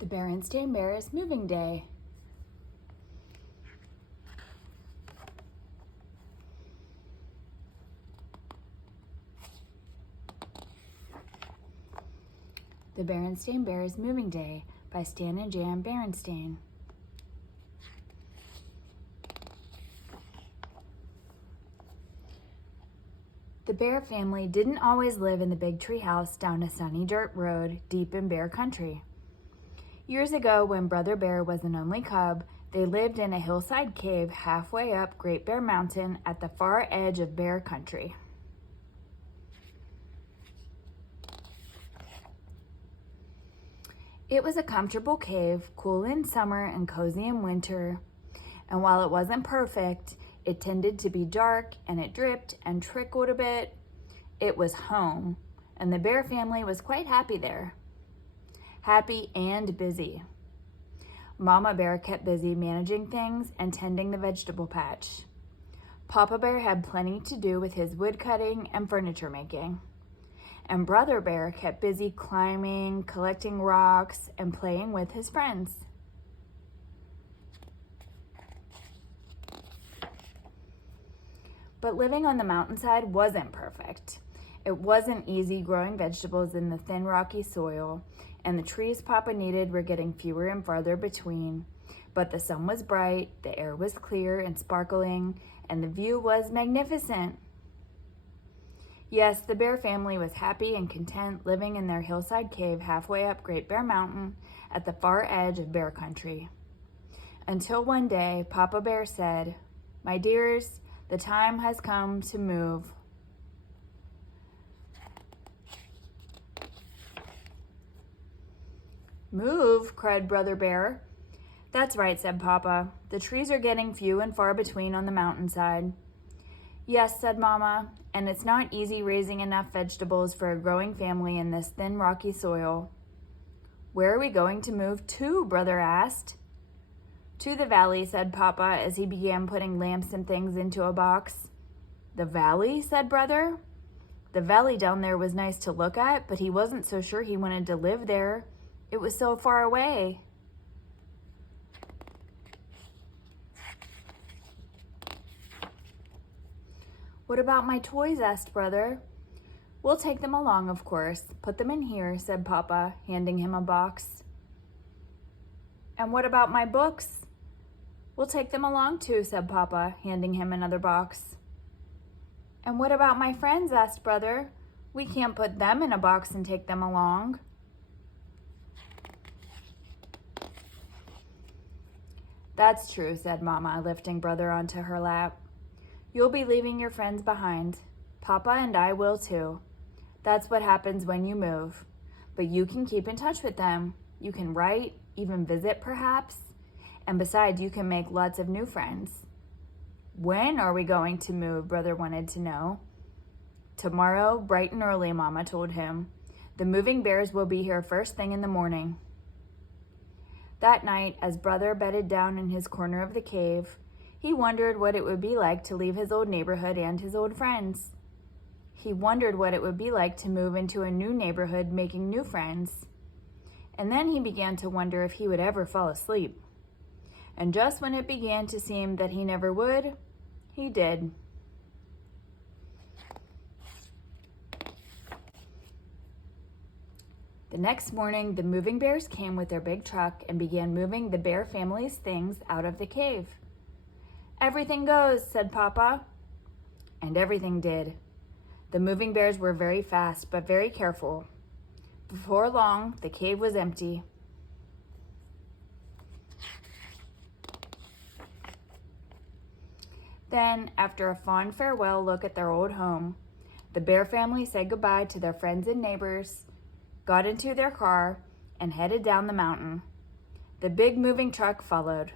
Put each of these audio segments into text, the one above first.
The Berenstain Bears moving day. The Berenstain Bears Moving Day by Stan Jan Berenstain. The Bear family didn't always live in the big tree house down a sunny dirt road deep in Bear country. Years ago, when Brother Bear was an only cub, they lived in a hillside cave halfway up Great Bear Mountain at the far edge of Bear country. It was a comfortable cave, cool in summer and cozy in winter. And while it wasn't perfect, it tended to be dark and it dripped and trickled a bit. It was home, and the Bear family was quite happy there. Happy and busy. Mama Bear kept busy managing things and tending the vegetable patch. Papa Bear had plenty to do with his wood cutting and furniture making. And Brother Bear kept busy climbing, collecting rocks, and playing with his friends. But living on the mountainside wasn't perfect. It wasn't easy growing vegetables in the thin, rocky soil, and the trees Papa needed were getting fewer and farther between. But the sun was bright, the air was clear and sparkling, and the view was magnificent. Yes, the Bear family was happy and content living in their hillside cave halfway up Great Bear Mountain at the far edge of Bear country. Until one day, Papa Bear said, "My dears, the time has come to move." "Move?" cried Brother Bear. "That's right," said Papa. "The trees are getting few and far between on the mountainside." "Yes," said Mama, "and it's not easy raising enough vegetables for a growing family in this thin, rocky soil." "Where are we going to move to?" Brother asked. "To the valley," said Papa as he began putting lamps and things into a box. "The valley?" said Brother. The valley down there was nice to look at, but he wasn't so sure he wanted to live there. It was so far away. "What about my toys?" asked Brother. "We'll take them along, of course. Put them in here," said Papa, handing him a box. "And what about my books?" "We'll take them along too," said Papa, handing him another box. "And what about my friends?" asked Brother. "We can't put them in a box and take them along." "That's true," said Mama, lifting Brother onto her lap. "You'll be leaving your friends behind. Papa and I will too. That's what happens when you move. But you can keep in touch with them. You can write, even visit perhaps. And besides, you can make lots of new friends." "When are we going to move?" Brother wanted to know. "Tomorrow, bright and early," Mama told him. "The moving bears will be here first thing in the morning." That night, as Brother bedded down in his corner of the cave, he wondered what it would be like to leave his old neighborhood and his old friends. He wondered what it would be like to move into a new neighborhood, making new friends. And then he began to wonder if he would ever fall asleep. And just when it began to seem that he never would, he did. The next morning, the moving bears came with their big truck and began moving the Bear family's things out of the cave. "Everything goes," said Papa. And everything did. The moving bears were very fast, but very careful. Before long, the cave was empty. Then, after a fond farewell look at their old home, the Bear family said goodbye to their friends and neighbors, got into their car, and headed down the mountain. The big moving truck followed.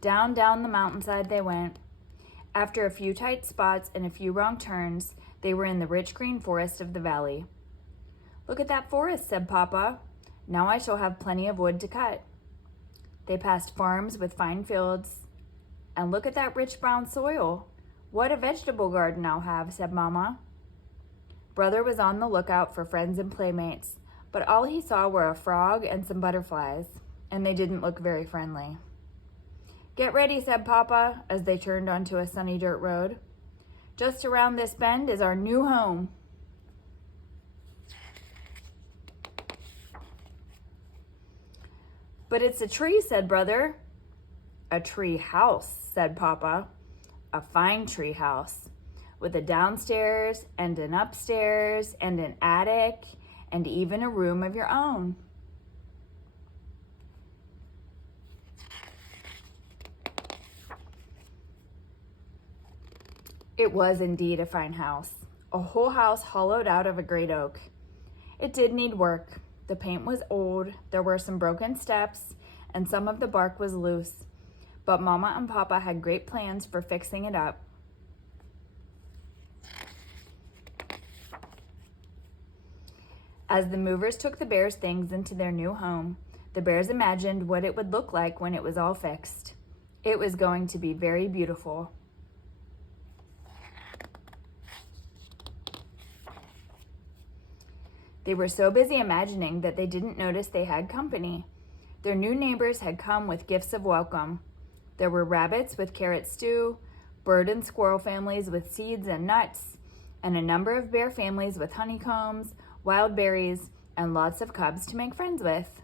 Down the mountainside they went. After a few tight spots and a few wrong turns, they were in the rich green forest of the valley. "Look at that forest," said Papa. "Now I shall have plenty of wood to cut." They passed farms with fine fields. "And look at that rich brown soil. "What a vegetable garden I'll have," said Mama. Brother was on the lookout for friends and playmates, but all he saw were a frog and some butterflies, and they didn't look very friendly. "Get ready," said Papa, as they turned onto a sunny dirt road. "Just around this bend is our new home." "But it's a tree," said Brother. "A tree house," said Papa. "A fine tree house, with a downstairs and an upstairs and an attic and even a room of your own." It was indeed a fine house, a whole house hollowed out of a great oak. It did need work. The paint was old, there were some broken steps, and some of the bark was loose. But Mama and Papa had great plans for fixing it up. As the movers took the bears' things into their new home, the bears imagined what it would look like when it was all fixed. It was going to be very beautiful. They were so busy imagining that they didn't notice they had company. Their new neighbors had come with gifts of welcome. There were rabbits with carrot stew, bird and squirrel families with seeds and nuts, and a number of bear families with honeycombs, wild berries, and lots of cubs to make friends with.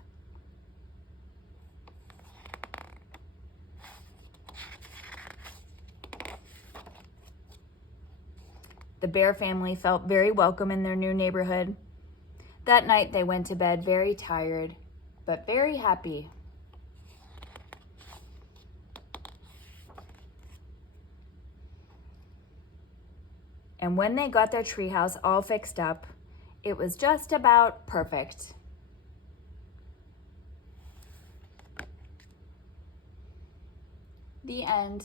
The bear family felt very welcome in their new neighborhood. That night they went to bed very tired, but very happy. And when they got their treehouse all fixed up, it was just about perfect. The end.